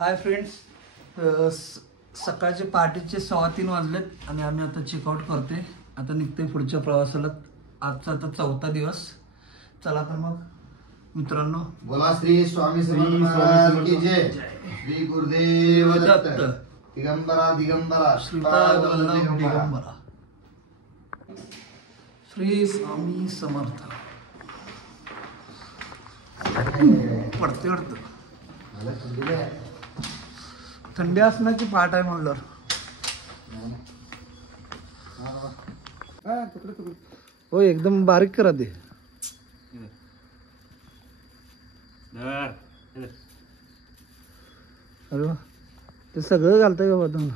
Hi friends, सकाळचे पहाटेचे 3:15 वाजलेत आणि आम्ही आता चेकआउट करते. आता निघते पुढच्या प्रवासाला. आजचा आता 4था दिवस. चला तर मग मित्रांनो, बोला श्री स्वामी समर्थ महाराज की जय. श्री गुरुदेव दत्त. दिगंबरा दिगंबरा श्रीपाद वल्लभ दिगंबरा. श्री स्वामी समर्थ. पडते वाटतं. थंडी असण्याची पाठ आहे म्हणलं. हो, एकदम बारीक करा दे. अरे वा, ते सगळं घालतंय का बघ.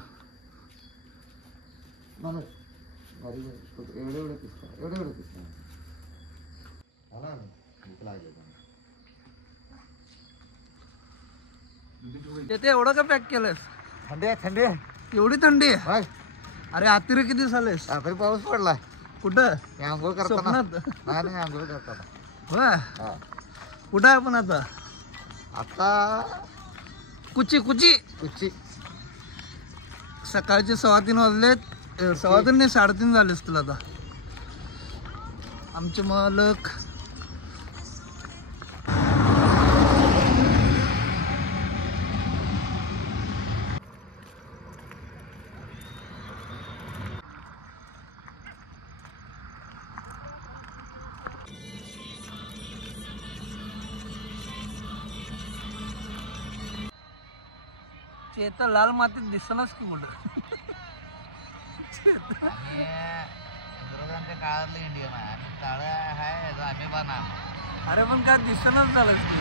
ते एवढं का पॅक केलंस? थंडी आहे, थंडी आहे. एवढी थंडी आहे? होय. अरे आतिरे किती झालेस? रात्री पाऊस पडलाय. कुठं? मी आंघोळ करताना. स्वप्नात? नाही आंघोळ करताना. होय. हा. कुठं आहे आपण आता? आता कुची कुची. कुची. सकाळचे 3:15 वाजलेत. 3:15 नाही, 3:30 झालेस तुला आता. आमचे मालक चेता लाल मातीत दिसणारच की कुठं. इंग्रजांच्या काळातलं इंडियन आहे. आम्ही काळ आहे, आम्ही बना. अरे पण काय दिसणारच झालं की.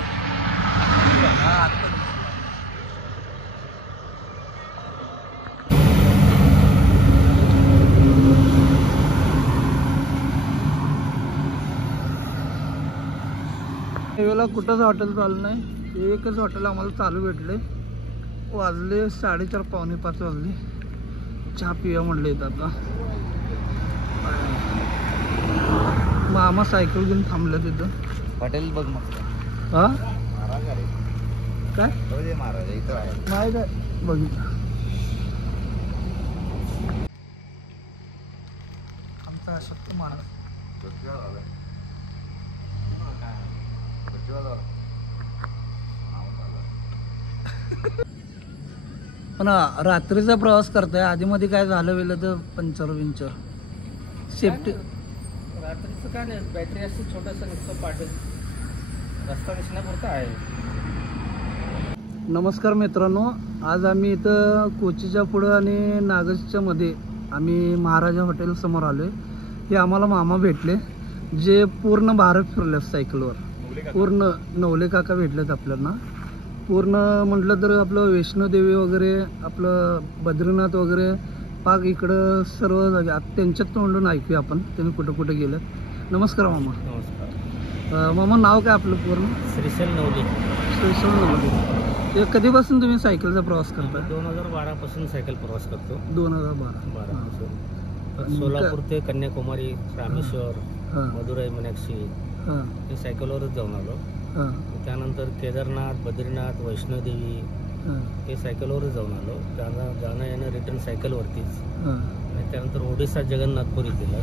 वेळेला कुठंच हॉटेल चालू नाही. एकच हॉटेल आम्हाला चालू भेटले. वाजले 4:30 पावणे 5 वाजले. चहा पिया म्हणले आता. मामा सायकल घेऊन थांबलं तिथं. हॉटेल बघ मग. हा, महाराज आहे काय महाराज इथं आहे. नाही काय बघितलं. आमचा अशक्त माणूस. पण रात्रीचा प्रवास करताय, आधी मध्ये काय झालं वेळेला तर पंचर विंचर सेफ्टी. रात्रीचं काय नाही, बॅटरी असते छोटंसं नुकतं पाठेल. रस्ता दिसण्यापुरता आहे. नमस्कार मित्रांनो, आज आम्ही इथं कोचीच्या पुढं आणि नागसच्या मध्ये आम्ही महाराजा हॉटेल समोर आलोय. हे आम्हाला मामा भेटले, जे पूर्ण भारत फिरले सायकलवर. पूर्ण नवले काका भेटलेत आपल्याला. पूर्ण म्हटलं तर आपलं वैष्णोदेवी वगैरे, आपलं बद्रीनाथ वगैरे, पाक इकडं सर्व जागे त्यांच्यात तोंडून ऐकूया आपण त्यांनी कुठं कुठं गेलं. नमस्कार मामा. नमस्कार. मामा, नाव काय आपलं पूर्ण? श्रीशैल नवले. श्रीशैल नवले. ते कधीपासून तुम्ही सायकलचा प्रवास करता? 2012 पासून सायकल प्रवास करतो. 2012 पासून. सोलापूर ते कन्याकुमारी, रामेश्वर, मदुराई, मीनाक्षी हे सायकलवरच जाऊन आलो. त्यानंतर केदारनाथ, बद्रीनाथ, वैष्णोदेवी हे सायकलवरच जाऊन आलो. जाणं येणं रिटर्न सायकलवरतीच. आणि त्यानंतर ओडिसा जगन्नाथपुरी केलं.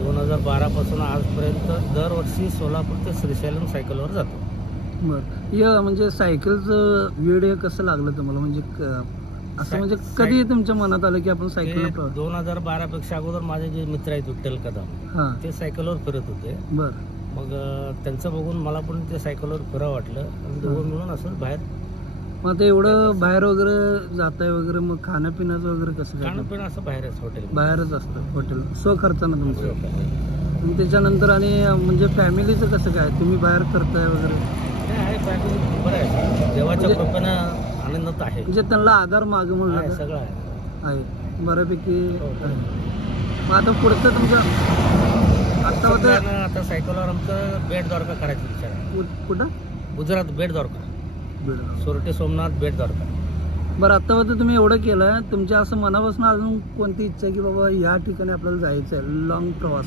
2012 पासून आजपर्यंत दरवर्षी सोलापूर ते श्रीशैलम सायकलवर जातो. बरं. या म्हणजे सायकलचं वेळ कसं लागलं तुम्हाला? म्हणजे असं म्हणजे कधी तुमच्या मनात आलं की आपण सायकल? 2012 पेक्षा अगोदर माझे जे मित्र आहेत विठ्ठल कदम, ते सायकलवर फिरत होते. बरं. मग त्यांचं बघून मला पण ते सायकलवर फिरावं वाटलं आणि दोघं मिळून असं बाहेर. मग ते एवढं बाहेर वगैरे जाताय वगैरे, मग खाण्यापिण्याचं वगैरे कसं? खाणं असं बाहेरच, हॉटेल बाहेरच असतं हॉटेल स्वखर्चानं तुमचं. आणि त्याच्यानंतर आणि म्हणजे फॅमिलीचं कसं काय, तुम्ही बाहेर करताय वगैरे? आहे बरं आहे, देवाच्या कृपेनं आनंदात आहे. म्हणजे त्यांना आधार मागं म्हणलं सगळं आहे बऱ्यापैकी. मग आता पुढचं तुमचं आता सायकलवर आमचं बेट द्वारका करायचं विचार आहे. कुठं? गुजरात, बेट द्वारका. सोरटे सोमनाथ, बेट द्वारका. बरं. आता होतं तुम्ही एवढं केलं, तुमच्या असं मनापासून अजून कोणती इच्छा की बाबा या ठिकाणी आपल्याला जायचं आहे, लॉंग प्रवास?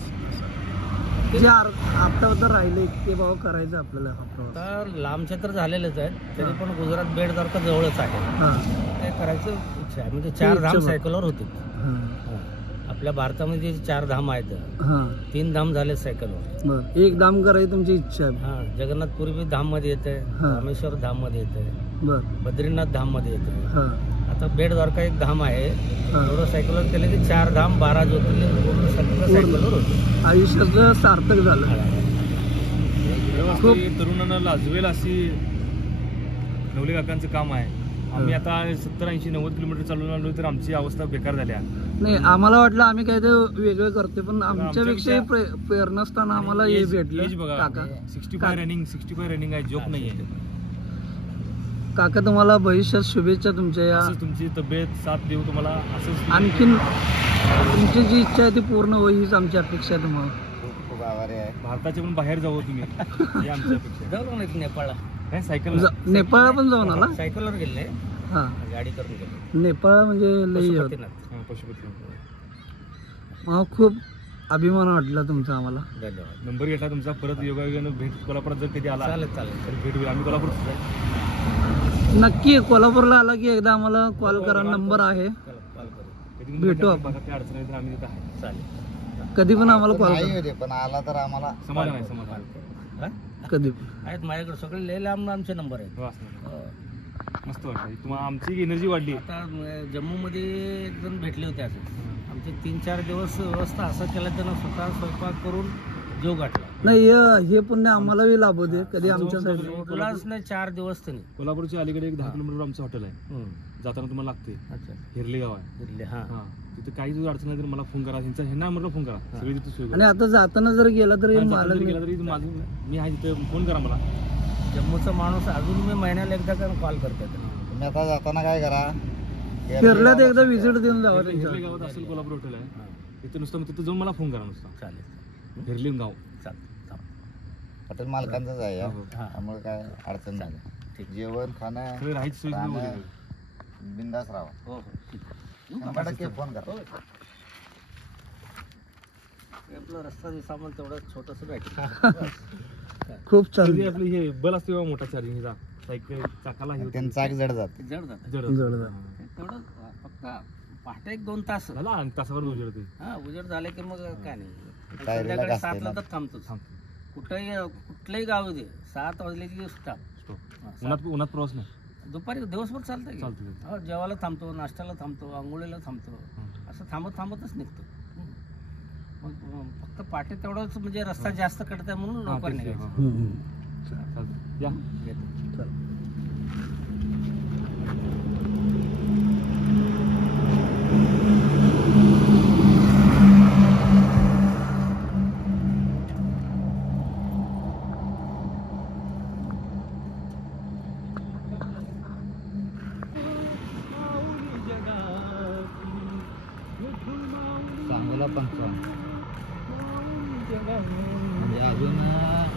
जे हप्त्याबद्दल राहिले ते बाबा करायचं आपल्याला हप्ता. आता लांबचे तर झालेलेच आहेत, तरी पण गुजरात बेट द्वारका जवळच आहे. ते करायचं इच्छा आहे. म्हणजे 4 धाम सायकलवर होते. आपल्या भारतामध्ये 4 धाम आहेत. 3 धाम झाले सायकलवर. 1 धाम करायची तुमची इच्छा आहे. हा, जगन्नाथपुरी बी धाम मध्ये येते, रामेश्वर धाम मध्ये येते, बद्रीनाथ धाम मध्ये येते. आता बेट द्वारका एक धाम आहे. एवढं सायकलवर केलं की 4 धाम 12 ज्योतिर्लिंग पूर्ण सगळं सायकलवर होते. आयुष्याचं सार्थक झालं. खूप तरुणांना लाजवेल अशी नवले काकांचं काम आहे. आम्ही आता 70-80-90 किलोमीटर चालून आलो तर आमची अवस्था बेकार झाल्या. नाही, आम्हाला वाटलं आम्ही काय ते वेगळं करते, पण आमच्यापेक्षा प्रेरणास्थान आम्हाला हे भेटलं. बघा, काका 65 रनिंग आहे, जोक नाहीये. काका तुम्हाला भविष्यात शुभेच्छा तुमच्या या. तुमची तब्येत साथ देऊ तुम्हाला. असंच आणखीन तुमची जी इच्छा आहे ती पूर्ण होईल हीच आमची अपेक्षा आहे तुम्हाला. खूप आभारी आहे. भारताच्या पण बाहेर जावं तुम्ही ही आमची अपेक्षा. जाऊ नाही नेपाळला. नाही, सायकल नेपाळला पण जाऊन आला. सायकलवर गेले, हा, गाडी करून गेले. नेपाळ म्हणजे लई होत. पशुपती. मला खूप अभिमान वाटला तुमचा आम्हाला. धन्यवाद. नंबर घेतला तुमचा. परत योगायोगानं भेट कोल्हापुरात जर कधी आला चालेल चालेल. तर भेट होईल. आम्ही कोल्हापूर नक्की कोल्हापूरला आला की एकदा आम्हाला कॉल करा. नंबर आहे. भेटू आपण. काही अडचण नाही तर आम्ही तिथं आहे. चालेल. कधी पण आम्हाला कॉल नाही करा. होते, पण आला तर आम्हाला समाधान आहे, समाधान. हा? कधी आहेत माझ्याकडे सगळे लय लांब आमचे नंबर आहेत. हो, असं. मस्त वाटतं. तुम्हाला आमची एनर्जी वाढली. आता जम्मूमध्ये एक जण भेटले होते असे. आमचे 3-4 दिवस व्यवस्था असं केलं त्यानं स्वतः स्वयंपाक करून जीव गाठला. नाही, हे पुण्य आम्हाला बी लाभू दे कधी आमच्या साईड. सोडलाच नाही 4 दिवस त्यांनी. कोल्हापूरच्या अलीकडे एक 10 किलोमीटर आमचं हॉटेल आहे. जाताना तुम्हाला लागते. अच्छा. हिरले गाव आहे. इथले, हा. हा, तिथे काही जर अडचण आहे तर मला फोन करा. ह्यांना नंबरला फोन करा. सगळी तिथे सोय आणि आता जाताना जर गेला तर करा. मालक गेला तरी मी आहे तिथे. फोन करा मला. जम्मूचा माणूस अजून मी महिन्याला एकदा कॉल करते. तुम्ही आता जाताना काय करा, केरळात एकदा व्हिजिट देऊन जावं हिरले त्यांच्या. गावात असेल कोल्हापूर हॉटेल आहे तिथे. नुसतं तिथे जाऊन मला फोन करा नुसता. चालेल. हिरली गाव. चालेल. हॉटेल मालकांचंच आहे या. हो. त्यामुळे काय अडचण नाही. ठीक. जेवण खाणं सगळे राहायची सोय राहणं, वगैरे. बिंदास राहा. हो हो, ठीक. 100% फोन करा. आपलं रस्ता सामान तेवढं छोटंसं भेटेल. खूप छान. कधी आपली हे बल असते बघा मोठा चार्जिंगचा सायकल चाकाला हे होतं. त्यांचं चाक जड जात. जड जातं. जड जड होतं. जातं. तेवढं फक्त पहाटे 1-2 तास. झाला आणि तासावर उजेडते. हा, उजेड झाले की मग काय नाही. टायरीला संध्याकाळी घासते 7ला ना. तर थांबतोच. कुठलंही गाव दे 7 वाजले की स्टॉप. उन्हात प्रवास नाही. दुपारी दिवसभर चालतं की. चालतं. हो, जेवायला थांबतो, नाश्त्याला थांबतो, आंघोळीला थांबतो. असं थांबतच निघतो. मग फक्त पाटे तेवढंच म्हणजे रस्ता जास्त कडत आहे म्हणून लवकर निघायचं. चालतं. या. सांगोला 55 म्हणजे अजून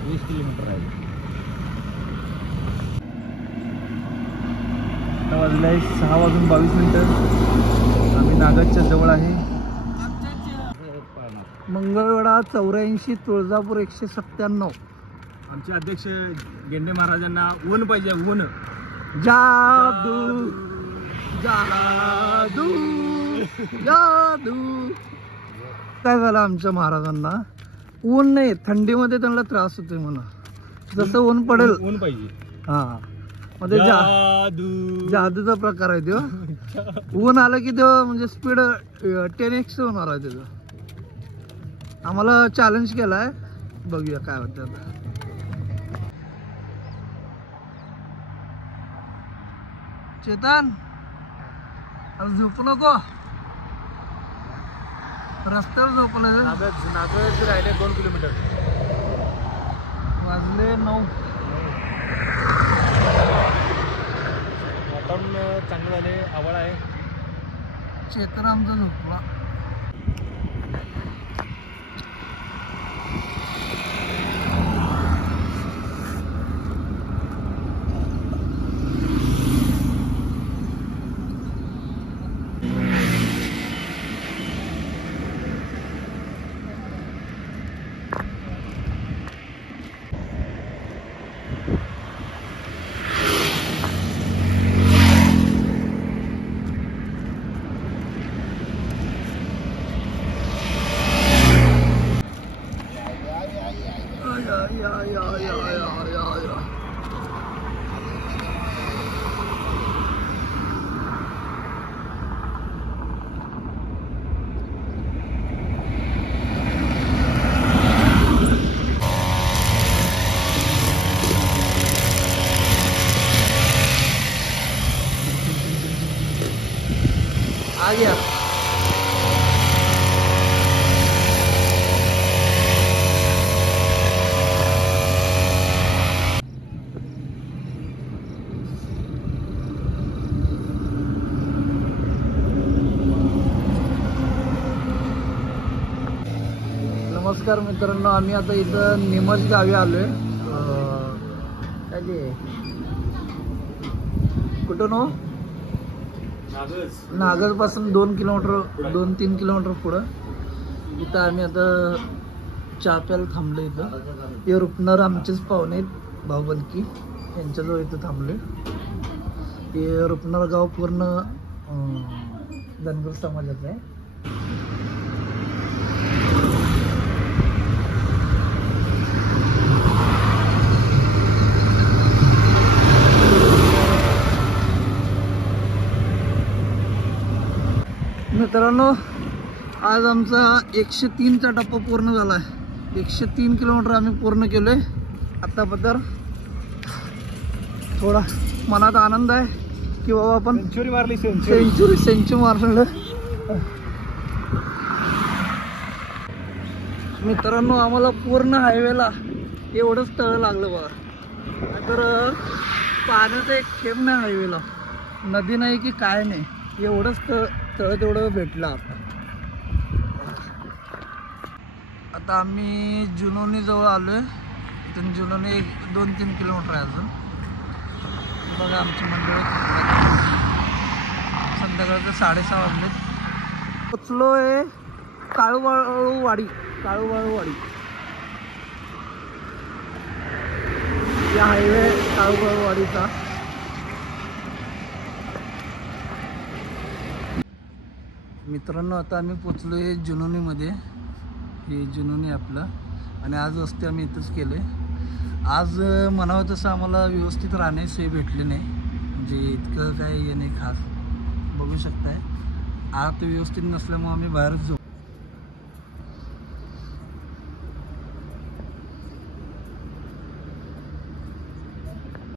20 किलोमीटर आहे. आता वाजले आहे 6:22. आम्ही नागदच्या जवळ आहे. मंगळवेढा 84, तुळजापूर 197. आमचे अध्यक्ष गेंडे महाराजांना ऊन पाहिजे. ऊन जादू जादू जादू. काय झालं आमच्या महाराजांना? ऊन नाही, थंडीमध्ये त्यांना त्रास होतोय म्हणा. जसं ऊन पडेल. ऊन पाहिजे. हा, मध्ये जादूचा प्रकार आहे तो. ऊन आलं की तो म्हणजे स्पीड 10x होणार आहे त्याचं. आम्हाला चॅलेंज केलाय, बघूया काय होतं आता. चेतन, आज झोपू नको. रस्त्यावर झोपलं. नागद राहिले 2 किलोमीटर. वाजले 9. वातावरण चांगलं झाले. आवड आहे. चेतन आमचा झोपला. आ गया. नमस्कार मित्रांनो, आम्ही आता इथं निमज गावी आलोय. काय ते कुठून हो? नागज पासून 2 किलोमीटर 2-3 किलोमीटर पुढं इथं आम्ही आता चहा प्यायला थांबलो. इथं हे रुपणार आमचेच पाहुणे आहेत, भाऊ बलकी यांच्याजवळ इथं थांबलोय. हे रुपणार गाव पूर्ण धनगर समाजाचं आहे. मित्रांनो, आज आमचा 103चा टप्पा पूर्ण झाला आहे. 103 किलोमीटर आम्ही पूर्ण केलोय आतापर्यंत. थोडा मनात आनंद आहे की बाबा आपण सेंचुरी मारली. सेंचुरी मारलं. मित्रांनो, आम्हाला पूर्ण हायवेला एवढंच तळ लागलं बघा. तर पाण्याचा एक थेंब नाही हायवेला, नदी नाही की काय नाही, एवढंच तळ तेवढं भेटलं. आता आम्ही जुनोनी जवळ आलोय. इथून जुनोनी 2-3 किलोमीटर आहे अजून. बघा आमची मंडळी संध्याकाळचं 6:30 वाजलेत. पोचलोय काळूबाळूवाडी. या हायवे काळूबाळूवाडीचा. मित्रांनो, आता आम्ही पोचलोय जुनोनीमध्ये. हे जुनोनी आपलं, आणि आज वस्ती आम्ही इथंच केले. आज म्हणावं तसं आम्हाला व्यवस्थित राहण्याची सोय भेटली नाही, म्हणजे इतकं काय हे नाही खास. बघू शकताय आत व्यवस्थित नसल्यामुळे आम्ही बाहेरच जाऊ.